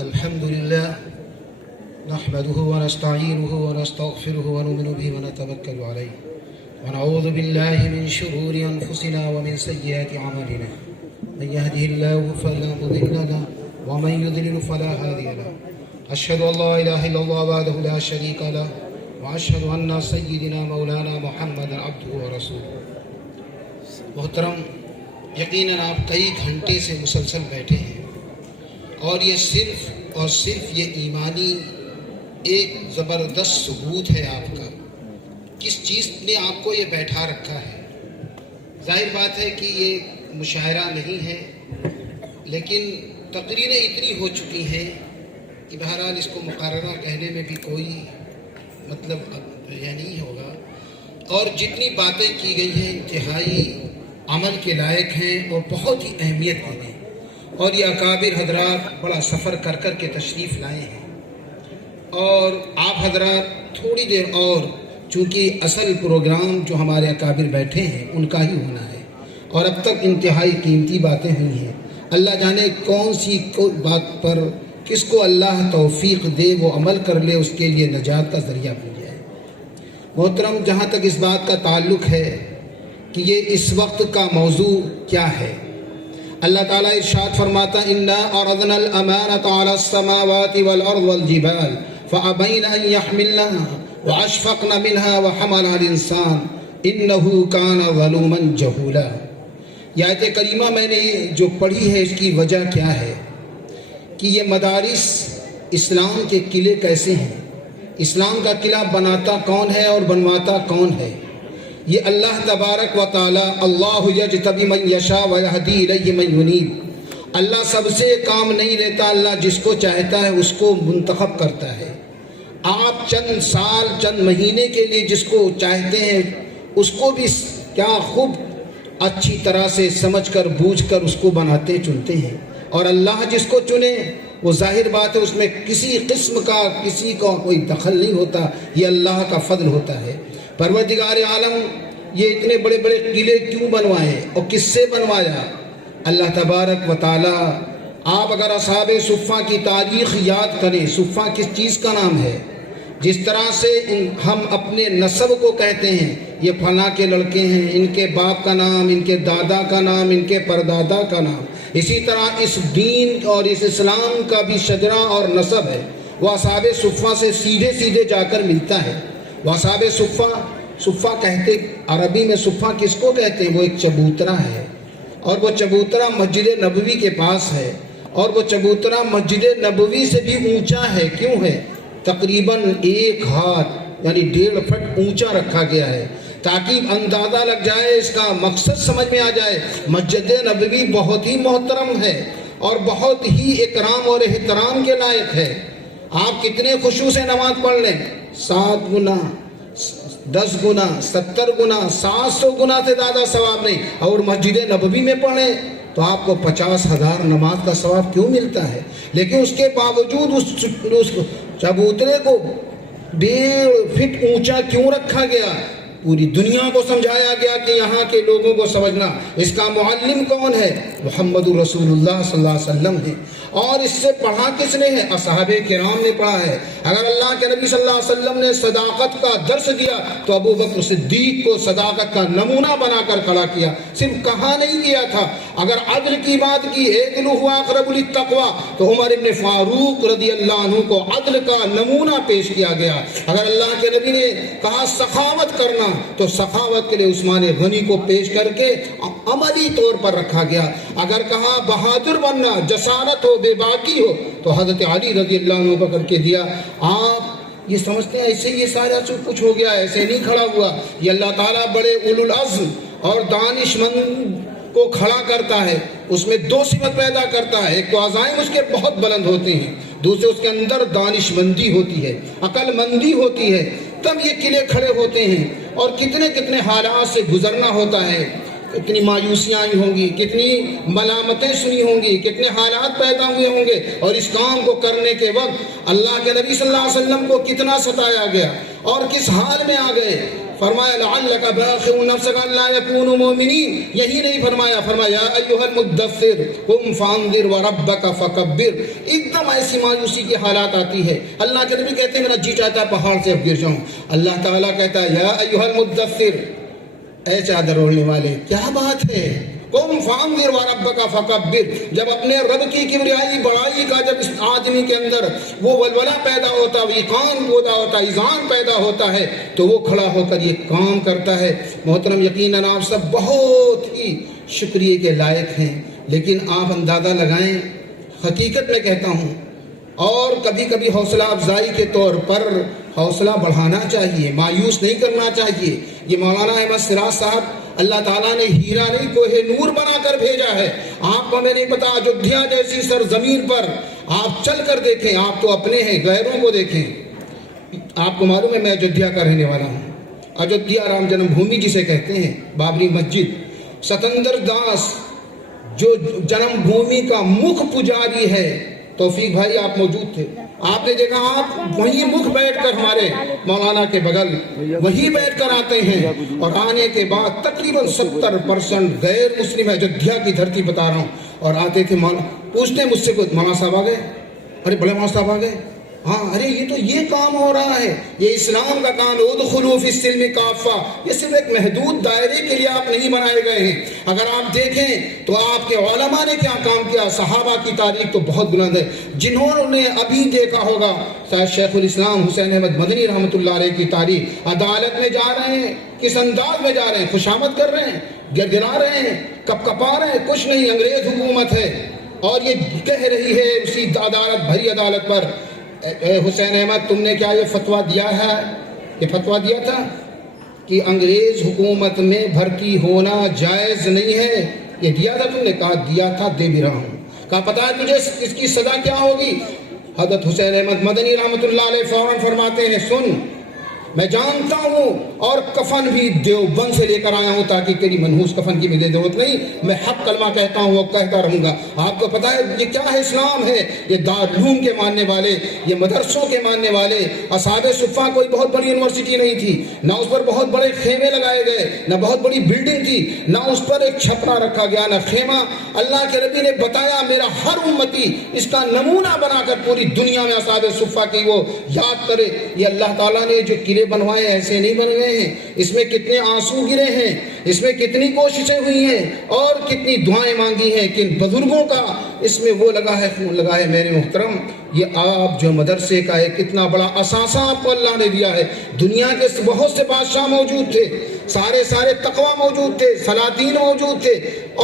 الحمد لله نحمده ونستعينه ونستغفره ونؤمن به ونتوكل عليه ونعوذ بالله من شرور أنفسنا ومن سيئات أعمالنا من يهده الله فلا مضل له ومن يضلل فلا هادي له أشهد أن لا إله إلا الله وحده لا شريك له وأشهد أن سيدنا مولانا محمد عبده ورسوله. محترم، یقیناً آپ کئی گھنٹے سے مسلسل بیٹھے ہیں اور یہ صرف یہ ایمانی ایک زبردست ثبوت ہے آپ کا. کس چیز نے آپ کو یہ بیٹھا رکھا ہے؟ ظاہر بات ہے کہ یہ مشاعرہ نہیں ہے، لیکن تقریریں اتنی ہو چکی ہیں کہ بہرحال اس کو مقررہ کہنے میں بھی کوئی مطلب یہ نہیں ہوگا. اور جتنی باتیں کی گئی ہیں انتہائی عمل کے لائق ہیں اور بہت ہی اہمیت دی ہیں، اور یہ اکابر حضرات بڑا سفر کر کر کے تشریف لائے ہیں. اور آپ حضرات تھوڑی دیر اور، چونکہ اصل پروگرام جو ہمارے اکابر بیٹھے ہیں ان کا ہی ہونا ہے، اور اب تک انتہائی قیمتی باتیں ہوئی ہیں. اللہ جانے کون سی بات پر کس کو اللہ توفیق دے وہ عمل کر لے، اس کے لیے نجات کا ذریعہ بن جائے. محترم، جہاں تک اس بات کا تعلق ہے کہ یہ اس وقت کا موضوع کیا ہے، اللہ تعالیٰ ارشاد فرماتا اِنَّا عَرَضْنَا الْأَمَانَةَ عَلَى السَّمَاوَاتِ وَالْأَرْضِ وَالْجِبَالِ فَأَبَيْنَ أَن يَحْمِلْنَهَا وَأَشْفَقْنَ مِنْهَا وَحَمَلَهَا الْإِنسَانُ إِنَّهُ كَانَ ظَلُومًا جَهُولًا. یہ آیت کریمہ میں نے جو پڑھی ہے اس کی وجہ کیا ہے کہ یہ مدارس اسلام کے قلعے کیسے ہیں، اسلام کا قلعہ بناتا کون ہے اور بنواتا کون ہے؟ یہ اللہ تبارک و تعالی اللہ یجتبی من یشاء ویہدی الیہ من ینیب. اللہ سب سے کام نہیں لیتا، اللہ جس کو چاہتا ہے اس کو منتخب کرتا ہے. آپ چند سال چند مہینے کے لیے جس کو چاہتے ہیں اس کو بھی کیا خوب اچھی طرح سے سمجھ کر بوجھ کر اس کو بناتے چنتے ہیں، اور اللہ جس کو چنے وہ ظاہر بات ہے اس میں کسی قسم کا کسی کا کوئی دخل نہیں ہوتا، یہ اللہ کا فضل ہوتا ہے. پروردگار عالم یہ اتنے بڑے بڑے قلعے کیوں بنوائے اور کس سے بنوایا؟ اللہ تبارک و تعالی. آپ اگر اصحاب صفہ کی تاریخ یاد کریں، صفہ کس چیز کا نام ہے؟ جس طرح سے ہم اپنے نسب کو کہتے ہیں یہ فلاں کے لڑکے ہیں، ان کے باپ کا نام، ان کے دادا کا نام، ان کے پردادا کا نام، اسی طرح اس دین اور اس اسلام کا بھی شجرہ اور نسب ہے وہ اصحاب صفہ سے سیدھے سیدھے جا کر ملتا ہے. وہ اصحاب صفہ کہتے، عربی میں صفہ کس کو کہتے ہیں؟ وہ ایک چبوترا ہے، اور وہ چبوترا مسجد نبوی کے پاس ہے، اور وہ چبوترا مسجد نبوی سے بھی اونچا ہے. کیوں ہے؟ تقریباً 1 ہاتھ یعنی 1.5 فٹ اونچا رکھا گیا ہے تاکہ اندازہ لگ جائے، اس کا مقصد سمجھ میں آ جائے. مسجد نبوی بہت ہی محترم ہے اور بہت ہی اکرام اور احترام کے لائق ہے. آپ کتنے خشوع سے نماز پڑھ لیں، 7 گنا 10 گنا 70 گنا 700 گنا سے زیادہ ثواب نہیں، اور مسجد نبوی میں پڑھیں تو آپ کو 50,000 نماز کا ثواب کیوں ملتا ہے؟ لیکن اس کے باوجود اس چبوترے کو 1.5 فٹ اونچا کیوں رکھا گیا؟ پوری دنیا کو سمجھایا گیا کہ یہاں کے لوگوں کو سمجھنا اس کا معلم کون ہے؟ محمد رسول اللہ صلی اللہ علیہ وسلم ہے. اور اس سے پڑھا کس نے ہے؟ اصحاب کرام نے پڑھا ہے. اگر اللہ کے نبی صلی اللہ علیہ وسلم نے صداقت کا درس دیا تو ابو بکر صدیق کو صداقت کا نمونہ بنا کر کھڑا کیا، صرف کہا نہیں کیا تھا. اگر عدل کی بات کی، اعدلوا هو اقرب للتقوى، تو عمر ابن فاروق رضی اللہ عنہ کو عدل کا نمونہ پیش کیا گیا. اگر اللہ کے نبی نے کہا سخاوت کرنا تو سخاوت کے لیے عثمان غنی کو پیش کر کے عملی طور پر رکھا گیا. اگر کہا بہادر بننا، جسارت ہو، بے باکی ہو، تو حضرت علی رضی اللہ عنہ کو کر کے دیا. آپ یہ سمجھتے ہیں ایسے یہ سارا کچھ ہو گیا، ایسے نہیں کھڑا ہوا. یہ اللہ تعالیٰ بڑے اولو العزم اور دانش مند کو کھڑا کرتا ہے، اس میں 2 صفت پیدا کرتا ہے. ایک تو عزائم اس کے بہت بلند ہوتے ہیں، دوسرے اس کے اندر دانش مندی ہوتی ہے، عقل مندی ہوتی ہے. تب یہ قلعے کھڑے ہوتے ہیں. اور کتنے کتنے حالات سے گزرنا ہوتا ہے، کتنی مایوسیاں آئی ہوں گی، کتنی ملامتیں سنی ہوں گی، کتنے حالات پیدا ہوئے ہوں گے، اور اس کام کو کرنے کے وقت اللہ کے نبی صلی اللہ علیہ وسلم کو کتنا ستایا گیا اور کس حال میں آ گئے. فرمایا لعلک باخع نفسک الا یکونوا مؤمنین. یہی نہیں فرمایا، فرمایا ایھا المدثر قم فانذر وربک فکبر. ایک دم ایسی مایوسی کی حالات آتی ہے، اللہ کے نبی کہتے ہیں میرا جی چاہتا ہے پہاڑ سے اب گر جاؤں، اللہ تعالیٰ کہتا ہے یا ایھا المدثر، اے چادر اوڑھنے والے، کیا بات ہے، قم فانذر وربک فکبر، جب اپنے رب کی کبریائی بڑائی کا جب اس آدمی کے اندر وہ ولولہ پیدا ہوتا، ایقان پیدا ہوتا، ایذان پیدا ہوتا ہے تو وہ کھڑا ہو کر یہ کام کرتا ہے۔ محترم یقیناً آپ سب بہت ہی شکریہ کے لائق ہیں، لیکن آپ اندازہ لگائیں، حقیقت میں کہتا ہوں، اور کبھی کبھی حوصلہ افزائی کے طور پر حوصلہ بڑھانا چاہیے، مایوس نہیں کرنا چاہیے۔ یہ مولانا احمد سراج صاحب اللہ تعالیٰ نے ہیرا نہیں کوہ نور بنا کر بھیجا ہے۔ آپ کو ہمیں نہیں پتا، اجودھیا جیسی سرزمین پر آپ چل کر دیکھیں، آپ تو اپنے ہیں، غیروں کو دیکھیں۔ آپ کو معلوم ہے میں اجودھیا کا رہنے والا ہوں، اجودھیا رام جنم بھومی جسے کہتے ہیں، بابری مسجد، ستندر داس جو جنم بھومی کا مکھ پجاری ہے، توفیق بھائی آپ موجود تھے، آپ نے دیکھا، آپ وہیں مکھ بیٹھ کر ہمارے مولانا کے بغل وہیں بیٹھ کر آتے ہیں، اور آنے کے بعد تقریباً 70% غیر مسلم ہے، اجودھیا کی دھرتی بتا رہا ہوں، اور آتے تھے پوچھتے ہیں مجھ سے کوئی مولانا صاحب آ گئے، ارے بڑے مولانا صاحب آ گئے، ہاں ارے یہ تو یہ کام ہو رہا ہے، یہ اسلام کا کام، ادخلوا فی السلم کافہ، یہ صرف ایک محدود دائرے کے لیے آپ نہیں بنائے گئے ہیں۔ اگر آپ دیکھیں تو آپ کے علماء نے کیا کام کیا، صحابہ کی تاریخ تو بہت بلند ہے، جنہوں نے ابھی دیکھا ہوگا شیخ الاسلام حسین احمد مدنی رحمۃ اللہ علیہ کی تاریخ، عدالت میں جا رہے ہیں، کس انداز میں جا رہے ہیں، خوشامد کر رہے ہیں، گرگرا رہے ہیں، کپا رہے ہیں، کچھ نہیں، انگریز حکومت ہے اور یہ کہہ رہی ہے اسی عدالت بھری عدالت پر، اے حسین احمد تم نے کیا یہ فتویٰ دیا ہے، یہ فتویٰ دیا تھا کہ انگریز حکومت میں بھرتی ہونا جائز نہیں ہے، یہ دیا تھا تم نے؟ کہا دیا تھا، دے بھی رہا ہوں۔ کہا پتہ ہے تجھے اس کی سزا کیا ہوگی؟ حضرت حسین احمد مدنی رحمۃ اللہ علیہ فوراً فرماتے ہیں سن میں جانتا ہوں، اور کفن بھی دیوبند سے لے کر آیا ہوں تاکہ تیری منحوس کفن کی مجھے ضرورت نہیں، میں حق کلمہ کہتا ہوں اور کہتا رہوں گا۔ آپ کو پتہ ہے یہ کیا ہے؟ اسلام ہے، یہ دارالعلوم کے ماننے والے، یہ مدرسوں کے ماننے والے۔ اصحاب صفہ کوئی بہت بڑی یونیورسٹی نہیں تھی، نہ اس پر بہت بڑے خیمے لگائے گئے، نہ بہت بڑی بلڈنگ تھی، نہ اس پر ایک چھپرا رکھا گیا، نہ خیمہ۔ اللہ کے نبی نے بتایا میرا ہر امتی اس کا نمونہ بنا کر پوری دنیا میں اصحاب صفہ کی وہ یاد کرے۔ یہ اللہ تعالیٰ نے جو قلعے بنوائے ایسے نہیں بن گئے ہیں، اس میں کتنے آنسو گرے ہیں، اس میں کتنی کوششیں ہوئی ہیں اور کتنی دعائیں مانگی ہیں، کن بزرگوں کا اس میں وہ لگا ہے، خون لگا ہے۔ میرے محترم، یہ آپ جو مدرسے کا ایک اتنا بڑا اثاثہ آپ کو اللہ نے دیا ہے، دنیا کے بہت سے بادشاہ موجود تھے، سارے تقویٰ موجود تھے، سلاطین موجود تھے،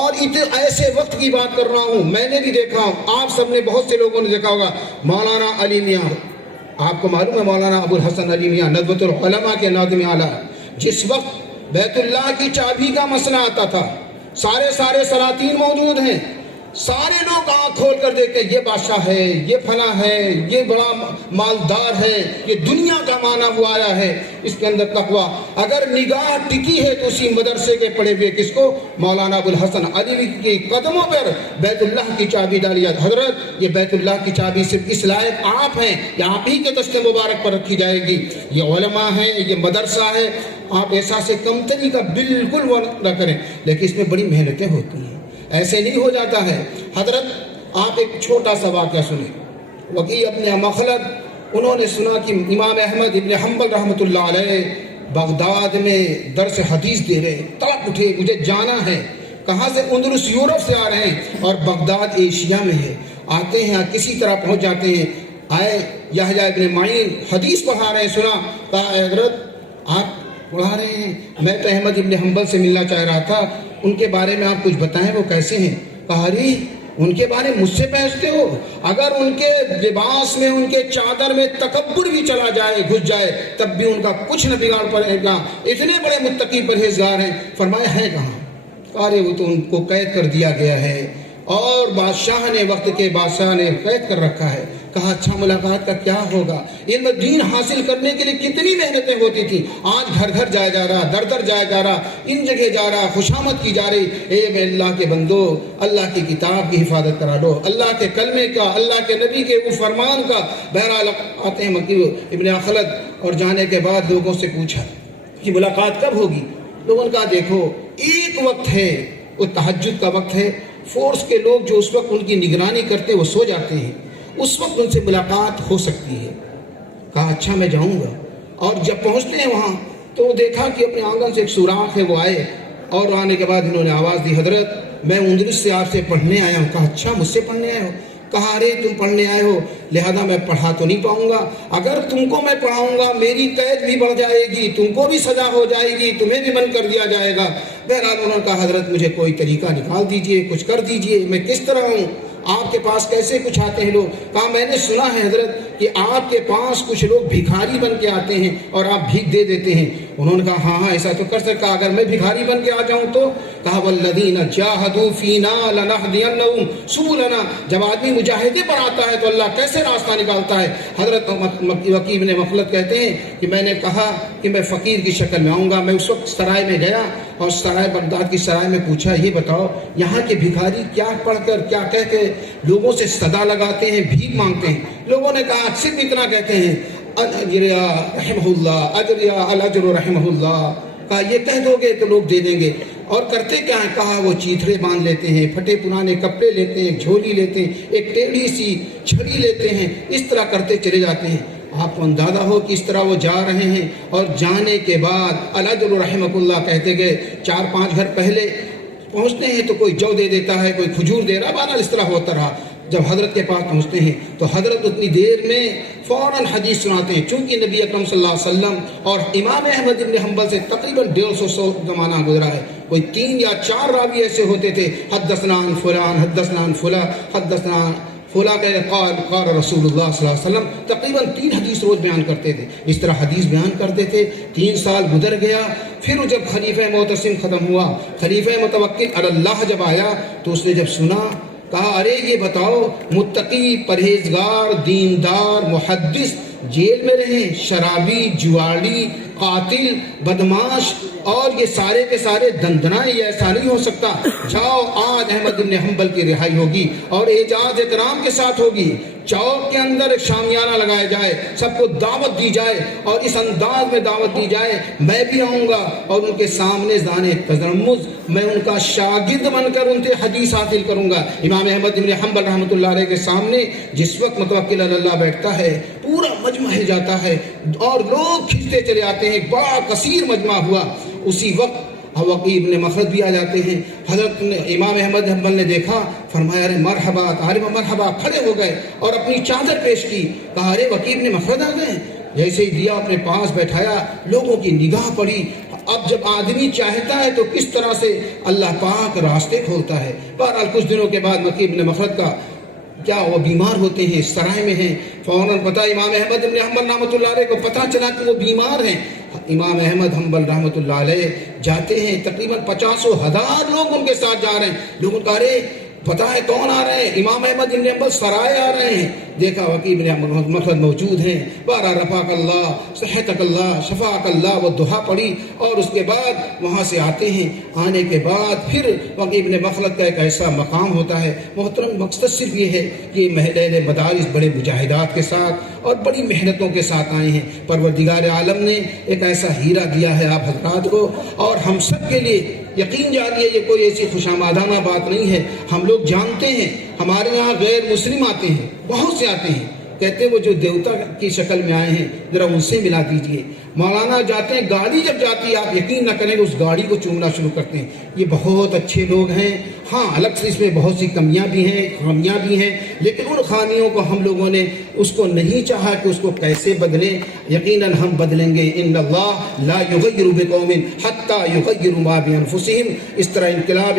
اور ایسے وقت کی بات کر رہا ہوں، میں نے بھی دیکھا ہوں، آپ سب نے بہت سے لوگوں نے دیکھا ہوگا، مولانا علی میاں، آپ کو معلوم ہے مولانا ابو الحسن علی میاں ندوۃ العلماء کے ناظم اعلیٰ، جس وقت بیت اللہ کی چابی کا مسئلہ آتا تھا، سارے سلاطین موجود ہیں، سارے لوگ آنکھ کھول کر دیکھتے ہیں یہ بادشاہ ہے، یہ فلاں ہے، یہ بڑا مالدار ہے، یہ دنیا کا معنی وہ آیا ہے، اس کے اندر تقویٰ۔ اگر نگاہ ٹکی ہے تو اسی مدرسے کے پڑھے ہوئے کس کو؟ مولانا ابو الحسن علی کے قدموں پر بیت اللہ کی چابی ڈالی جاتی۔ حضرت یہ بیت اللہ کی چابی صرف اس لائق آپ ہیں، یہ آپ ہی کے دست مبارک پر رکھی جائے گی۔ یہ علماء ہیں، یہ مدرسہ ہے، آپ احساس کمتری کا بالکل وہ نہ کریں، لیکن اس میں بڑی محنتیں ہوتی ہیں، ایسے نہیں ہو جاتا ہے۔ حضرت آپ ایک چھوٹا سا واقعہ سنیں، وکیع ابن مخلد، انہوں نے سنا کہ امام احمد ابن حنبل رحمۃ اللہ علیہ بغداد میں درس حدیث دے رہے، تڑپ اٹھے مجھے جانا ہے۔ کہاں سے؟ اندلس یورپ سے آ رہے ہیں، اور بغداد ایشیا میں ہے، آتے ہیں کسی طرح پہنچ جاتے ہیں، آئے یحییٰ ابن معین حدیث پڑھا رہے ہیں، سنا، کہا حضرت آپ پڑھا رہے ہیں، میں تو احمد ابن حنبل سے ملنا چاہ رہا تھا، ان کے بارے میں آپ کچھ بتائیں وہ کیسے ہیں؟ کہا ارے ان کے بارے میں مجھ سے پوچھتے ہو؟ اگر ان کے لباس میں، ان کے چادر میں تکبر بھی چلا جائے، گھس جائے، تب بھی ان کا کچھ نہ بگاڑ پڑے گا، اتنے بڑے متقی پرہیزگار ہیں۔ فرمایا ہے کہاں؟ کہا ارے وہ تو ان کو قید کر دیا گیا ہے، اور بادشاہ نے، وقت کے بادشاہ نے قید کر رکھا ہے۔ کہا اچھا ملاقات کا کیا ہوگا؟ علم دین حاصل کرنے کے لیے کتنی محنتیں ہوتی تھی، آج گھر گھر جایا جا رہا، در در جایا جا رہا، ان جگہ جا رہا، خوشامد کی جا رہی۔ اے میں اللہ کے بندو، اللہ کی کتاب کی حفاظت کرا لو، اللہ کے کلمے کا، اللہ کے نبی کے وہ فرمان کا۔ بہرحال آتے ہیں مکی ابن خلد، اور جانے کے بعد لوگوں سے پوچھا کہ ملاقات کب ہوگی؟ لوگوں نے کہا دیکھو ایک وقت ہے، وہ تہجد کا وقت ہے، فورس کے لوگ جو اس وقت ان کی نگرانی کرتے وہ سو جاتے ہیں، اس وقت ان سے ملاقات ہو سکتی ہے۔ کہا اچھا میں جاؤں گا، اور جب پہنچتے ہیں وہاں تو دیکھا کہ اپنے آنگن سے ایک سوراخ ہے، وہ آئے، اور آنے کے بعد انہوں نے آواز دی حضرت میں اندلس سے آپ سے پڑھنے آیا ہوں۔ کہا اچھا مجھ سے پڑھنے آئے ہو؟ کہا ارے تم پڑھنے آئے ہو لہذا میں پڑھا تو نہیں پاؤں گا، اگر تم کو میں پڑھاؤں گا میری قید بھی بڑھ جائے گی، تم کو بھی سزا ہو جائے گی، تمہیں بھی بند کر دیا جائے گا۔ بہرحال انہوں نے کہا حضرت مجھے کوئی طریقہ نکال دیجئے، کچھ کر دیجئے، میں کس طرح ہوں، آپ کے پاس کیسے کچھ آتے ہیں لوگ؟ کہا میں نے سنا ہے حضرت کہ آپ کے پاس کچھ لوگ بھکاری بن کے آتے ہیں اور آپ بھیک دے دیتے ہیں۔ انہوں نے کہا ہاں ایسا تو کر سکتا، اگر میں بھکاری بن کے آ جاؤں تو؟ کہا والذین جاہدوا فینا لنہدینہم سبلنا، جب آدمی مجاہدے پر آتا ہے تو اللہ کیسے راستہ نکالتا ہے۔ حضرت وکیع بن مخلد کہتے ہیں کہ میں نے کہا کہ میں فقیر کی شکل میں آؤں گا۔ میں اس وقت سرائے میں گیا اور سرائے بغداد کی سرائے میں پوچھا یہ بتاؤ یہاں کے بھکاری کیا پڑھ کر کیا کہہ کے لوگوں سے صدا لگاتے ہیں، بھیک مانگتے ہیں؟ لوگوں نے کہا صرف اتنا کہتے ہیں اجریا رحمہ اللہ، اجریا الاجر رحمہ اللہ۔ کہا یہ کہہ دو گے تو لوگ دے دیں گے، اور کرتے کیا ہیں؟ کہا وہ چیتھڑے باندھ لیتے ہیں، پھٹے پرانے کپڑے لیتے ہیں، جھولی لیتے ہیں، ایک ٹیڑھی سی چھڑی لیتے ہیں، اس طرح کرتے چلے جاتے ہیں۔ آپ کو اندازہ ہو کہ اس طرح وہ جا رہے ہیں، اور جانے کے بعد الاجر رحمہ اللہ کہتے گئے 4-5 گھر پہلے پہنچتے ہیں تو کوئی جو دے دیتا ہے، کوئی کھجور دے رہا، بہرحال اس طرح ہوتا رہا۔ جب حضرت کے پاس پہنچتے ہیں تو حضرت اتنی دیر میں فوراً حدیث سناتے ہیں، چونکہ نبی اکرم صلی اللہ علیہ وسلم اور امام احمد بن حنبل سے تقریباً 150 زمانہ گزرا ہے، کوئی 3 یا 4 راوی ایسے ہوتے تھے، حدثنا عن فلان حدثنا عن فلاں حدثنا فلاں کہ قال رسول اللہ صلی اللہ علیہ وسلم، تقریباً 3 حدیث روز بیان کرتے تھے۔ اس طرح حدیث بیان کرتے تھے۔ 3 سال گزر گیا، پھر جب خلیفہ معتصم ختم ہوا، خلیفہ متوکل علی اللہ جب آیا تو اس نے جب سنا کہا ارے یہ بتاؤ متقی پرہیزگار دیندار محدث جیل میں رہیں، شرابی جواڑی قاتل بدماش اور یہ سارے کے سارے دندنائیں، یہ ایسا نہیں ہو سکتا۔ جاؤ آج احمد بن حنبل کی رہائی ہوگی اور اعجاز اکرام کے ساتھ ہوگی، چوک کے اندر ایک شامیانہ لگایا جائے، سب کو دعوت دی جائے اور اس انداز میں دعوت دی جائے میں بھی آؤں گا اور ان کے سامنے زانے تزرمز میں ان کا شاگرد بن کر ان سے حدیث حاصل کروں گا۔ امام احمد بن حنبل رحمۃ اللہ علیہ کے سامنے جس وقت متوکل علی اللہ بیٹھتا ہے پورا مجمع ہل جاتا ہے اور لوگ کھنچتے چلے آتے ہیں، بڑا کثیر مجمع ہوا۔ اسی وقت وکیع بن مخلد بھی آ جاتے ہیں۔ حضرت امام احمد حنبل نے دیکھا، فرمایا ارے مرحبا طالب مرحبا، کھڑے ہو گئے اور اپنی چادر پیش کی، کہا ارے وکیع بن مخلد آ گئے۔ جیسے ہی دیا اپنے پاس بیٹھایا، لوگوں کی نگاہ پڑی۔ اب جب آدمی چاہتا ہے تو کس طرح سے اللہ پاک راستے کھولتا ہے۔ بہرحال کچھ دنوں کے بعد وکیع بن مخلد کا کیا وہ بیمار ہوتے ہیں، سرائے میں ہیں، فوراً پتہ امام احمد بن حنبل رحمۃ اللہ علیہ کو پتہ چلا کہ وہ بیمار ہیں۔ امام احمد حنبل رحمۃ اللہ علیہ جاتے ہیں، تقریباً 50,000 لوگ ان کے ساتھ جا رہے ہیں۔ لوگوں کا ارے پتہ ہے کون آ رہے ہیں؟ امام احمد بن حنبل سرائے آ رہے ہیں۔ دیکھا وکیع بن مخلد موجود ہیں، بارہ رفاق اللہ صحتک اللہ شفاک اللہ وہ دعا پڑھی اور اس کے بعد وہاں سے آتے ہیں۔ آنے کے بعد پھر وکیع بن مخلد کا ایک ایسا مقام ہوتا ہے۔ محترم مقصد صرف یہ ہے کہ اہل مدارس بڑے مجاہدات کے ساتھ اور بڑی محنتوں کے ساتھ آئے ہیں۔ پروردگار عالم نے ایک ایسا ہیرا دیا ہے آپ حضرات کو اور ہم سب کے لیے۔ یقین جانیے یہ کوئی ایسی خوشامدانہ بات نہیں ہے، ہم لوگ جانتے ہیں ہمارے یہاں غیر مسلم آتے ہیں، بہت سے آتے ہیں، کہتے ہیں وہ جو دیوتا کی شکل میں آئے ہیں ذرا ان سے ملا دیجئے۔ مولانا جاتے ہیں، گاڑی جب جاتی ہے آپ یقین نہ کریں اس گاڑی کو چومنا شروع کرتے ہیں۔ یہ بہت اچھے لوگ ہیں، ہاں الگ سے اس میں بہت سی کمیاں بھی ہیں خامیاں بھی ہیں، لیکن ان خامیوں کو ہم لوگوں نے اس کو نہیں چاہا کہ اس کو کیسے بدلیں۔ یقیناً ہم بدلیں گے، ان اللہ لا یغیر بقوم حتی یغیروا ما بانفسہم۔ اس طرح انقلاب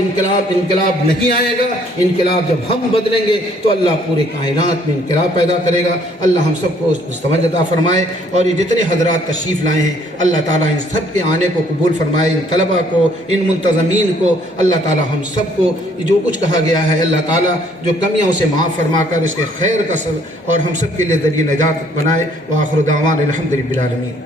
نہیں آئے گا۔ انقلاب جب ہم بدلیں گے تو اللہ پورے کائنات میں انقلاب پیدا کرے گا۔ اللہ ہم سب کو سمجھ عطا فرمائے اور یہ جتنے حضرات تشریف لائے ہیں اللہ تعالیٰ ان سب کے آنے کو قبول فرمائے، ان طلبہ کو، ان منتظمین کو، اللہ تعالیٰ ہم سب کو جو کچھ کہا گیا ہے اللہ تعالیٰ جو کمیاں اسے معاف فرما کر اس کے خیر کا سب اور ہم سب کے لیے ذریعہ نجات بنائے۔ وآخر دعوانا الحمد للہ العالمین۔